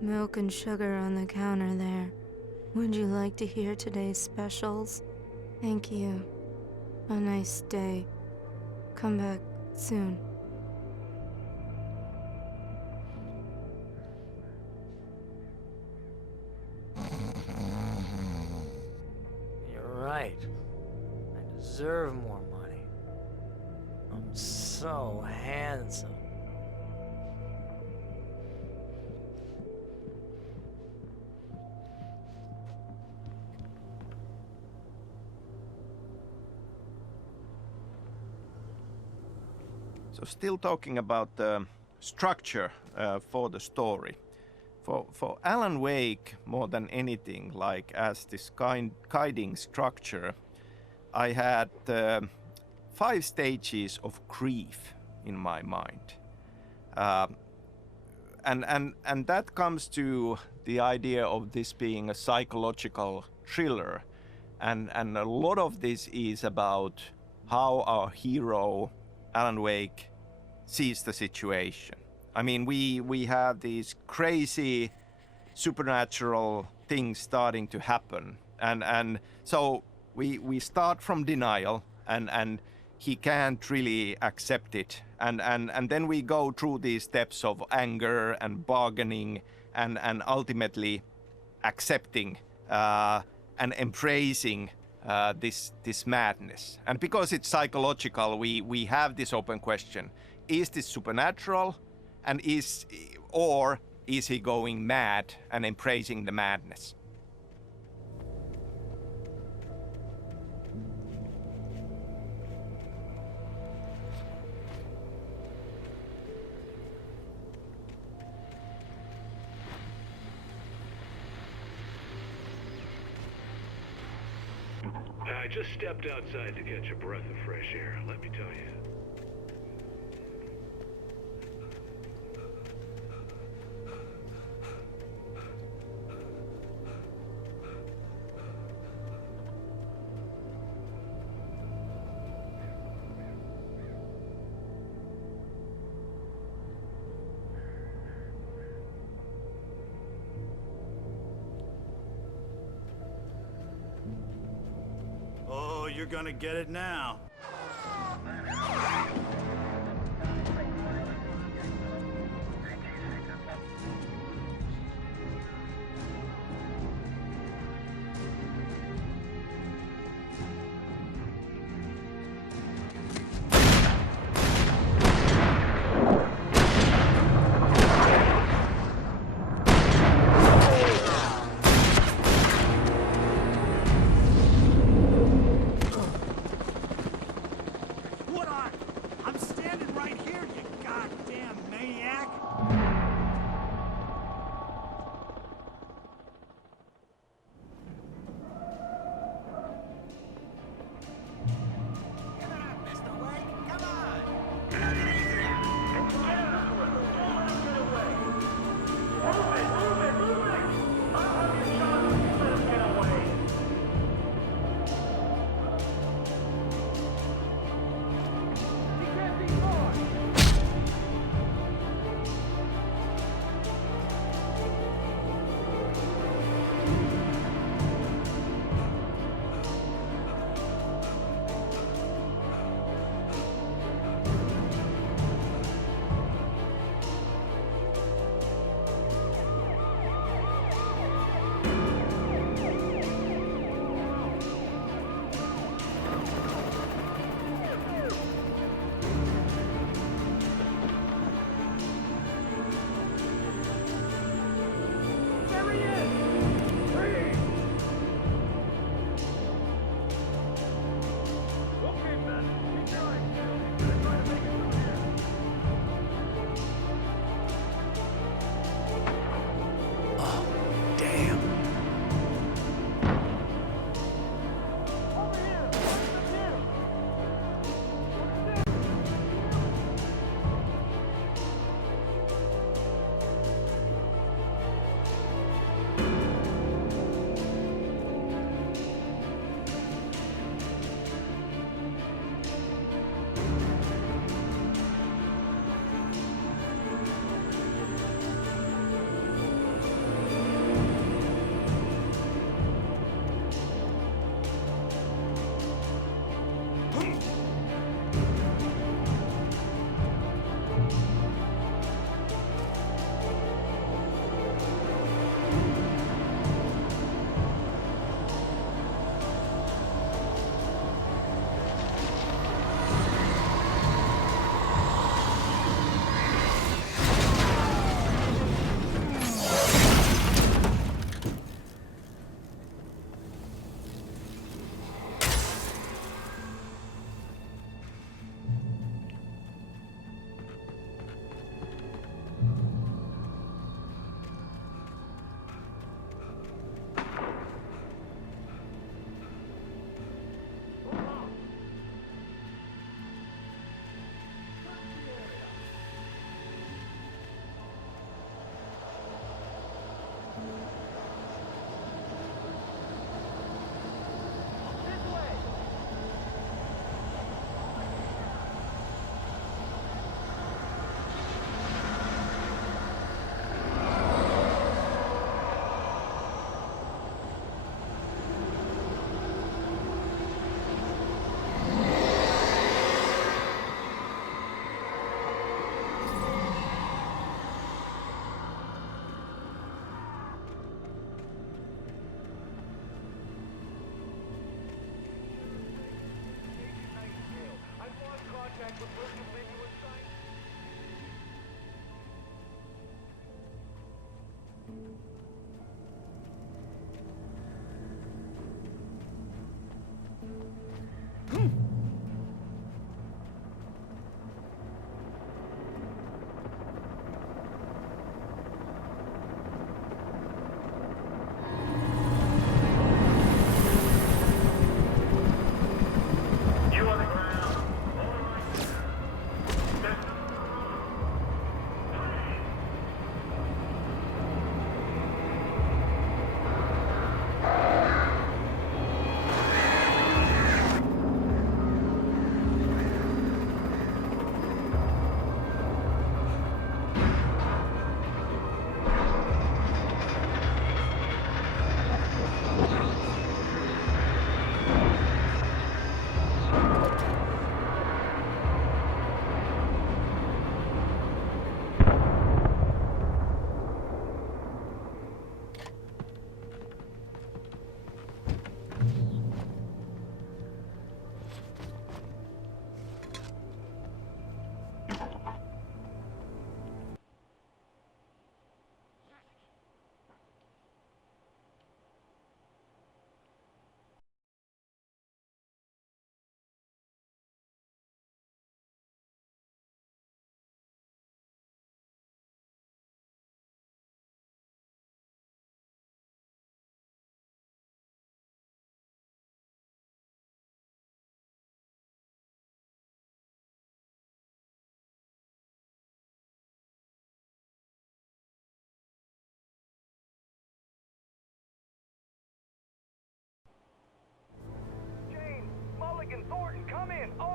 Milk and sugar on the counter there. Would you like to hear today's specials? Thank you. A nice day. Come back soon. You're right. I deserve more money. I'm so handsome. So still talking about the structure for the story. For Allan Wake, more than anything, like as this guiding structure, I had 5 stages of grief in my mind. And that comes to the idea of this being a psychological thriller. And a lot of this is about how our hero, Allan Wake, sees the situation. I mean, we have these crazy supernatural things starting to happen. And so we start from denial and he can't really accept it. And then we go through these steps of anger and bargaining and ultimately accepting and embracing this madness. And because it's psychological, we have this open question. Is this supernatural? And is he going mad and embracing the madness? I just stepped outside to catch a breath of fresh air, let me tell you. Oh, you're gonna get it now.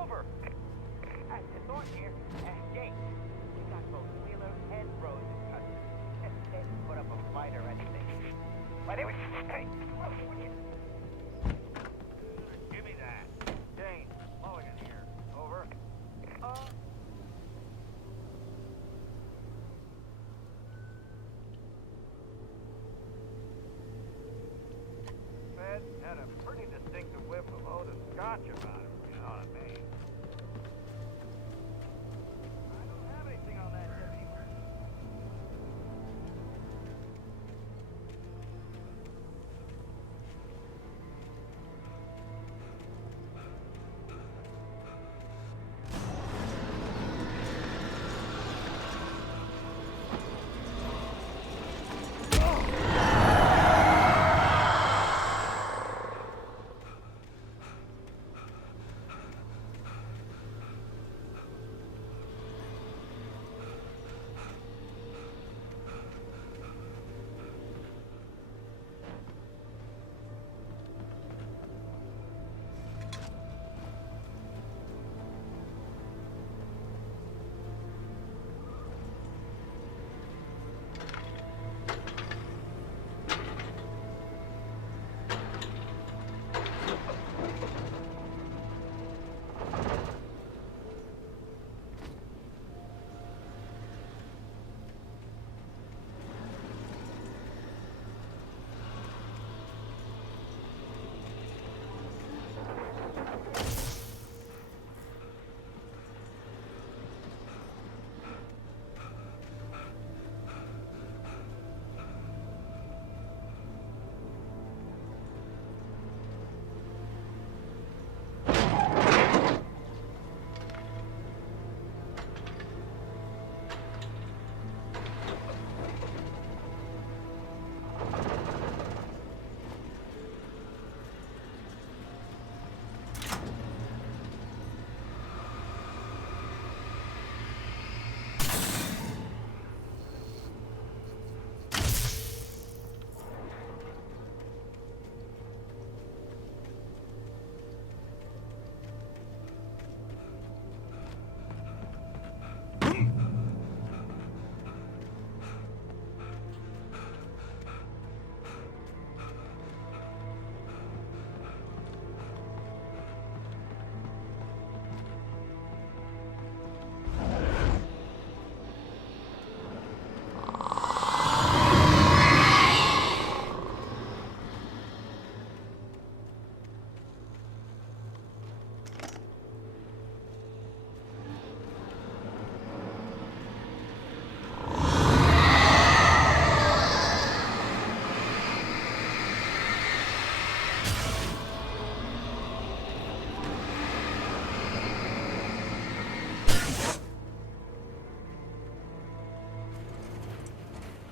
Over. It's on here. Jake, we got both Wheeler and Rose in custody. They didn't put up a fight or anything. Why, they were... Hey, give me that. Jane, Mulligan here. Over. Fed had a pretty distinctive whiff of oat and scotch about him, you know what I mean? I don't have anything on that, Deputy.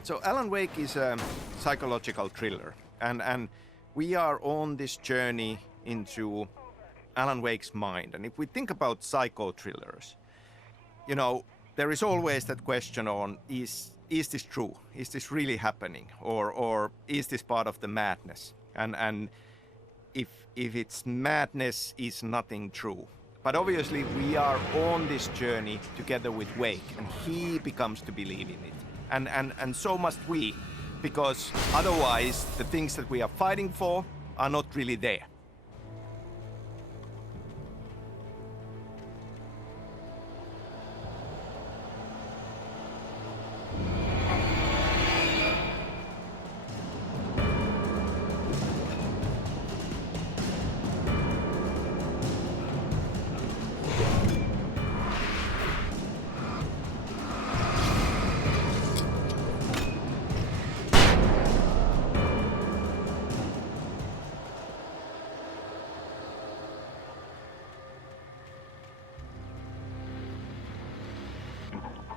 So Allan Wake is a psychological thriller, and we are on this journey into Allan Wake's mind. And if we think about psycho thrillers, you know, there is always that question on, is this true? Is this really happening? Or is this part of the madness? And if it's madness, is nothing true? But obviously we are on this journey together with Wake, and he becomes to believe in it. And so must we, because otherwise the things that we are fighting for are not really there.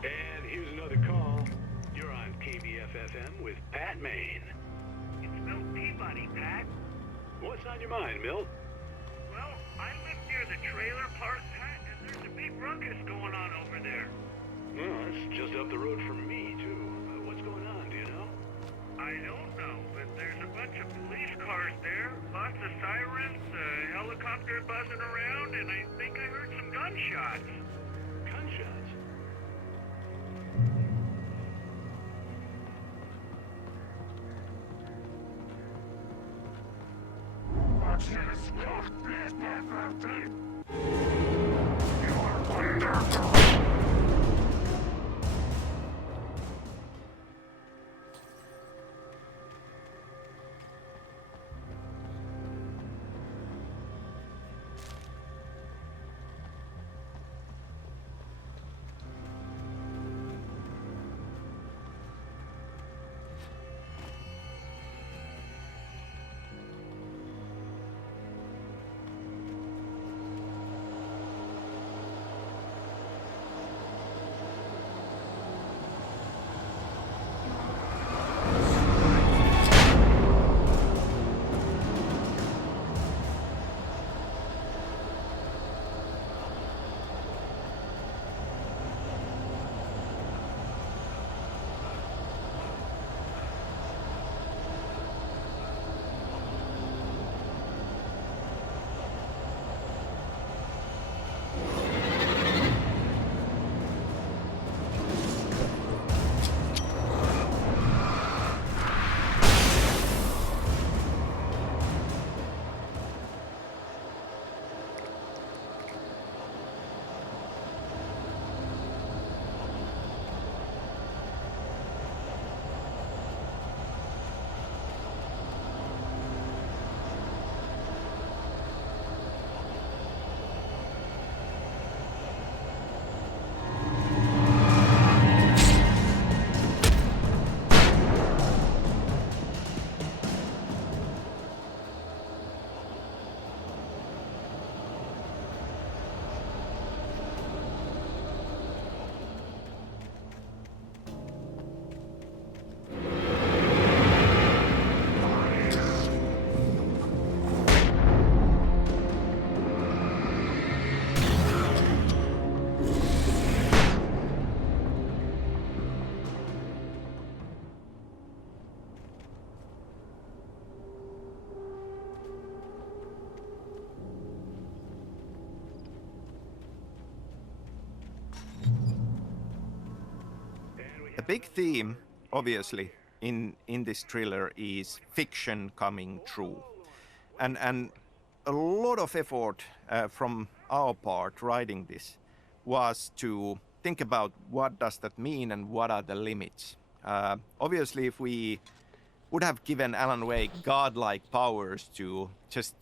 And here's another call. You're on KBFFM with Pat Maine. It's Milt Peabody, Pat. What's on your mind, Milt? Well, I live near the trailer park, Pat, and there's a big ruckus going on over there. Well, that's just up the road from me, too. What's going on, do you know? I don't know, but there's a bunch of police cars there, lots of sirens, helicopter buzzing around, and I think I heard some gunshots. Gunshots? A big theme, obviously, in this thriller is fiction coming true. And a lot of effort from our part writing this was to think about what does that mean and what are the limits. Obviously, if we would have given Allan Wake godlike powers to just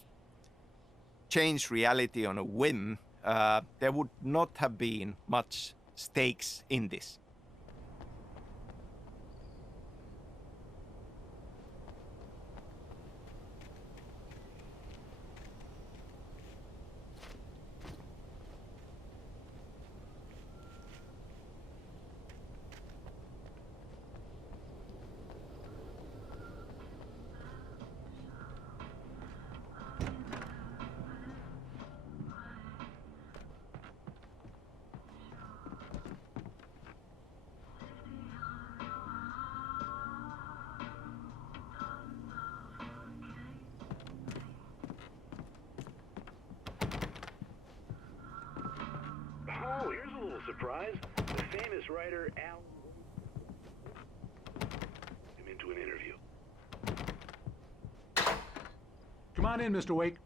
change reality on a whim, there would not have been much stakes in this. Oh, here's a little surprise. The famous writer Allan him into an interview. Come on in, Mr. Wake.